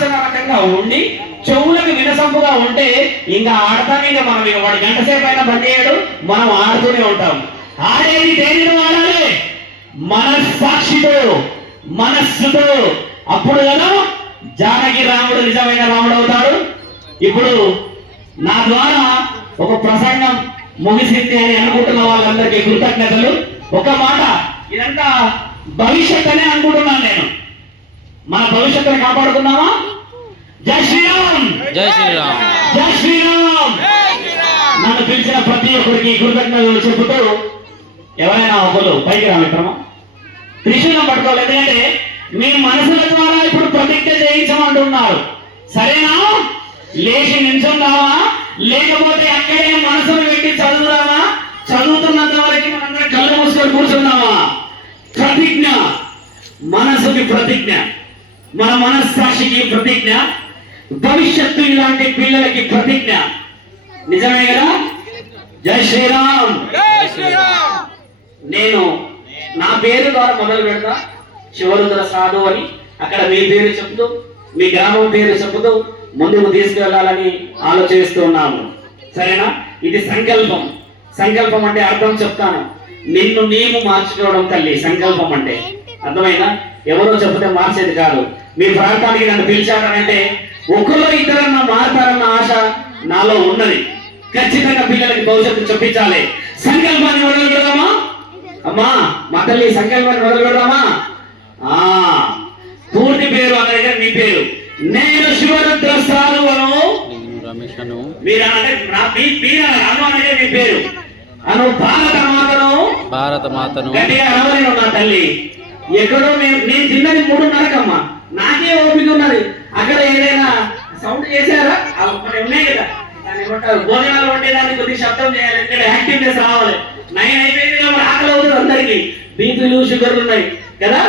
ఆలోచన రకంగా ఉండి చెవులకు వినసంపుగా ఉంటే ఇంకా ఆడతాం. ఇంకా మనం వాడు గంట సేపు అయినా బంద్ చేయడు, మనం ఆడుతూనే ఉంటాం. ఆడేది దేనితో ఆడాలి? మనస్సాక్షితో, మనస్సుతో. అప్పుడు కదా జానకి రాముడు నిజమైన రాముడు అవుతాడు. ఇప్పుడు నా ద్వారా ఒక ప్రసంగం ముగిసింది అని అనుకుంటున్న వాళ్ళందరికీ కృతజ్ఞతలు. ఒక మాట, ఇదంతా భవిష్యత్ అనే అనుకుంటున్నాను నేను. మన భవిష్యత్తుని కాపాడుకున్నామా? జై శ్రీరామ్, జై శ్రీరామ్, జై శ్రీరామ్. నన్ను పిలిచిన ప్రతి ఒక్కరికి కృతజ్ఞతలు చెబుతూ ఎవరైనా ఒకరు పైకి రా మిత్రమా, త్రిశూలం పట్టుకోవాలి. ఎందుకంటే మీ మనసుల ద్వారా ఇప్పుడు ప్రతిజ్ఞ చేయించమంటున్నారు. సరేనా? లేచి నిల్చుందామా, లేకపోతే అక్కడే మనసును పెట్టి చదువుదామా? చదువుతున్నంత వరకు మనందరం కళ్ళు మూసుకొని కూర్చుందామా? ప్రతిజ్ఞ, మనసుకి ప్రతిజ్ఞ, మన మనస్సాక్షికి ప్రతిజ్ఞ, భవిష్యత్తు ఇలాంటి పిల్లలకి ప్రతిజ్ఞ. నిజమే కదా? జై శ్రీరామ్. నేను నా పేరు ద్వారా మొదలు పెడతా, శివరుద్ర సాధు అని. అక్కడ మీ పేరు చెప్తూ, మీ గ్రామం పేరు చెప్తూ ముందుకు తీసుకువెళ్ళాలని ఆలోచిస్తున్నాము. సరేనా? ఇది సంకల్పం. సంకల్పం అంటే అర్థం చెప్తాను. నిన్ను నీవు మార్చుకోవడం తల్లి సంకల్పం అంటే. అర్థమైనా? ఎవరో చెప్తే మార్చేది కాదు. మీ ప్రాంతానికి నన్ను పిలిచారనంటే ఒకరో ఇద్దరన్నా మారుతారన్న ఆశ నాలో ఉన్నది. ఖచ్చితంగా పిల్లలకి భవిష్యత్తు చెప్పించాలి. సంకల్పాన్ని మొదలు పెడదామా అమ్మా? మా తల్లి సంకల్పాన్ని మొదలు పెడదామా? పూర్తి పేరు అన్న దగ్గర మీ పేరు. నేను శివరుద్ర సాధువును. మీరు అంటే మీ పేరు అను. భారత మాతను, భారత మాతను గట్టిగా రావలేను నా తల్లి. ఎక్కడో నేను తిన్నది 3:30కమ్మా. నాకే ఓపిక ఉన్నది. అక్కడ ఏదైనా సౌండ్ చేశారా? ఉన్నాయి కదా, దాన్ని ఏమంటారు, భోజనాలు వండేదాన్ని కొద్దిగా శబ్దం చేయాలి. ఇక్కడ యాక్టివ్నెస్ రావాలి. 9 అయిపోయింది కాబట్టి ఆకలి అవుతుంది అందరికి. బీపీలు షుగర్లు ఉన్నాయి కదా.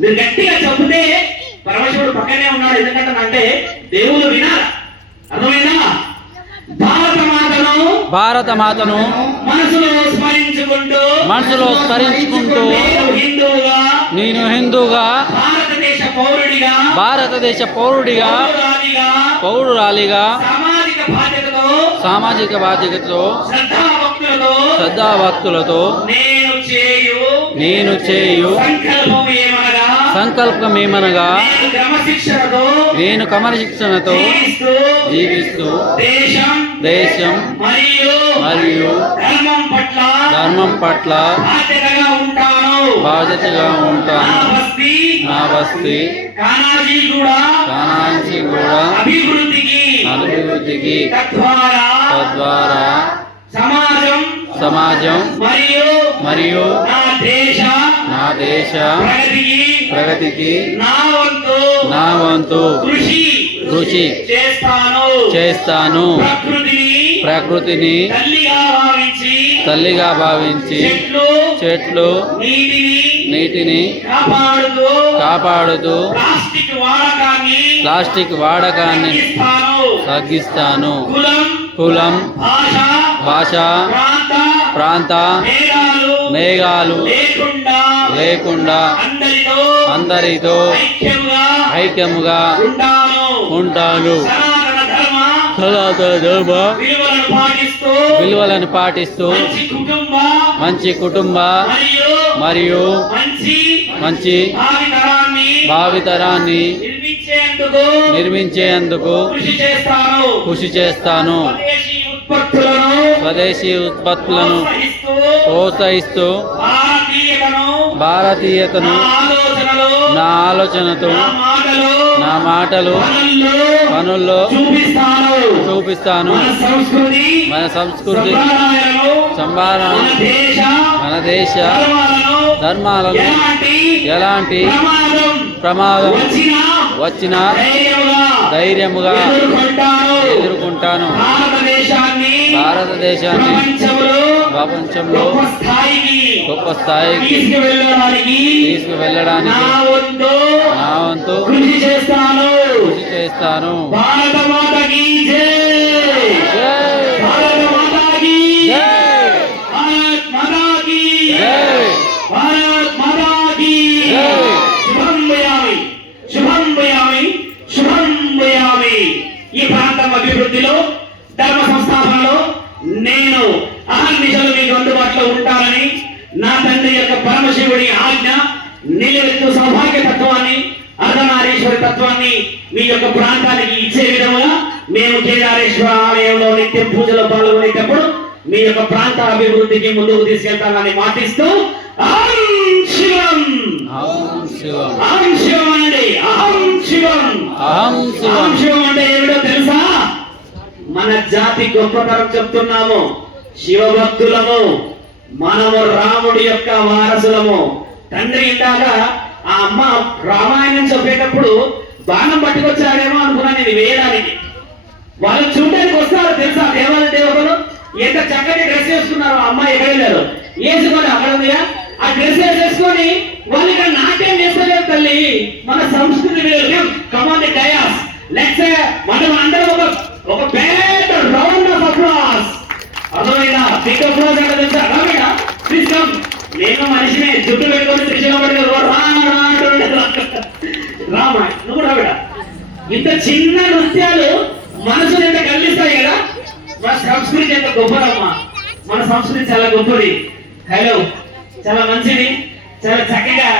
మీరు గట్టిగా చెబితే పరమశివుడు పక్కనే ఉన్నాడు. ఎందుకంటే అంటే దేవుడు వినాలి. అర్థమైందా? భారత మాతను, భారత మాతను మనసులో స్మరించుకుంటూ, మనసులో స్మరించుకుంటూ నేను హిందూగా, భారతదేశ పౌరుడిగా, భారతదేశ పౌరుడిగా, పౌరురాలిగా సామాజిక బాధ్యతతో శ్రద్ధాభక్తులతో నేను చేయు సంకల్పమేమనగా నేను క్రమశిక్షణతో జీవిస్తూ దేశం మరియు ధర్మం పట్ల బాధ్యతగా ఉంటాను. నా బస్తీ కానాజీ కూడా అభివృద్ధికి తద్వారా సమాజం మరియు నా దేశ ప్రగతికి నా వంతు కృషి చేస్తాను. ప్రకృతిని తల్లిగా భావించి చెట్లు నీటిని కాపాడుతూ ప్లాస్టిక్ వాడకాన్ని తగ్గిస్తాను. కులం, భాష, ప్రాంత మేఘాలు లేకుండా అందరితో ఐక్యముగా ఉంటాను. సనాతన ధర్మ విలువలను పాటిస్తూ మంచి కుటుంబ మరియు మంచి భావితరాన్ని నిర్మించేందుకు కృషి చేస్తాను. స్వదేశీ ఉత్పత్తులను ప్రోత్సహిస్తూ భారతీయతను నా ఆలోచనతో నా మాటలు పనుల్లో చూపిస్తాను. మన సంస్కృతి సంభారణ మన దేశ ధర్మాలను ఎలాంటి ప్రమాదం వచ్చినా ధైర్యముగా ఎదుర్కొంటాను. భారతదేశాన్ని ప్రపంచంలో గొప్ప స్థాయికి తీసుకువెళ్ళడానికి నా వంతు కృషి చేస్తాను. భారత మాతకి జై. భారత మాతకి జై. భారత్ మాతకి జై. భారత్ మాతకి జై. శుభం భయామి, శుభం భయామి, శుభం ఈ ప్రాంతం అభివృద్ధిలో, ధర్మ సంస్థాపనలో నేను అహర్నిశలు మీకు అందుబాటులో ఉంటానని, నా తండ్రి యొక్క పరమశివుడి ఆజ్ఞ నిలబెత్తు సౌభాగ్య తత్వాన్ని, అర్ధనారీశ్వరి తత్వాన్ని మీ యొక్క ప్రాంతానికి ఇచ్చే విధముగా మేము కేదారేశ్వర ఆలయంలో నిత్యం పూజలో పాల్గొనేటప్పుడు మీ యొక్క ప్రాంత అభివృద్ధికి ముందుకు తీసుకెళ్తానని మాటిస్తూ అహం శివం, అహం శివం అండి, అహం శివం, అహం శివం అంటే ఏమిటో తెలుసా? మన జాతి గొప్పతనం చెప్తున్నాము. శివభక్తులము, మనము రాముడి యొక్క వారసులము. తండ్రి ఇందాక ఆ అమ్మ రామాయణం చెప్పేటప్పుడు బాణం పట్టుకొచ్చాడేమో అనుకున్నా నేను వేయడానికి. వాళ్ళు చూడడానికి వస్తారు తెలుసా? దేవాల దేవతలు ఎంత చక్కటి డ్రెస్ వేసుకున్నారు. అమ్మాయి ఎక్కడ వెళ్ళారు, వేసుకొని అక్కడ ఉందిగా ఆ డ్రెస్ వేసేసుకొని వాళ్ళు ఇక్కడ నాట్యం చేస్తలేదు తల్లి. మన సంస్కృతి కమాండ్ డయాస్ లెట్స్ మనం అందరం ఒక పెద్ద రౌండ్ ఆఫ్ అప్లాస్. అర్థమైనా? బిగ్ అప్లాస్ అంటే తెలుసా? రామేనా ప్లీజ్ కమ్. నేను మనిషిని జుట్టు పెట్టుకొని త్రిశూలం పట్టుకొని రామ నువ్వు రాబిడ. ఇంత చిన్న నృత్యాలు మనసుని ఎంత కదిలిస్తాయి కదా. మన సంస్కృతి ఎంత గొప్పదమ్మా. మన సంస్కృతి చాలా గొప్పది. హలో చాలా మంచిది, చాలా చక్కగా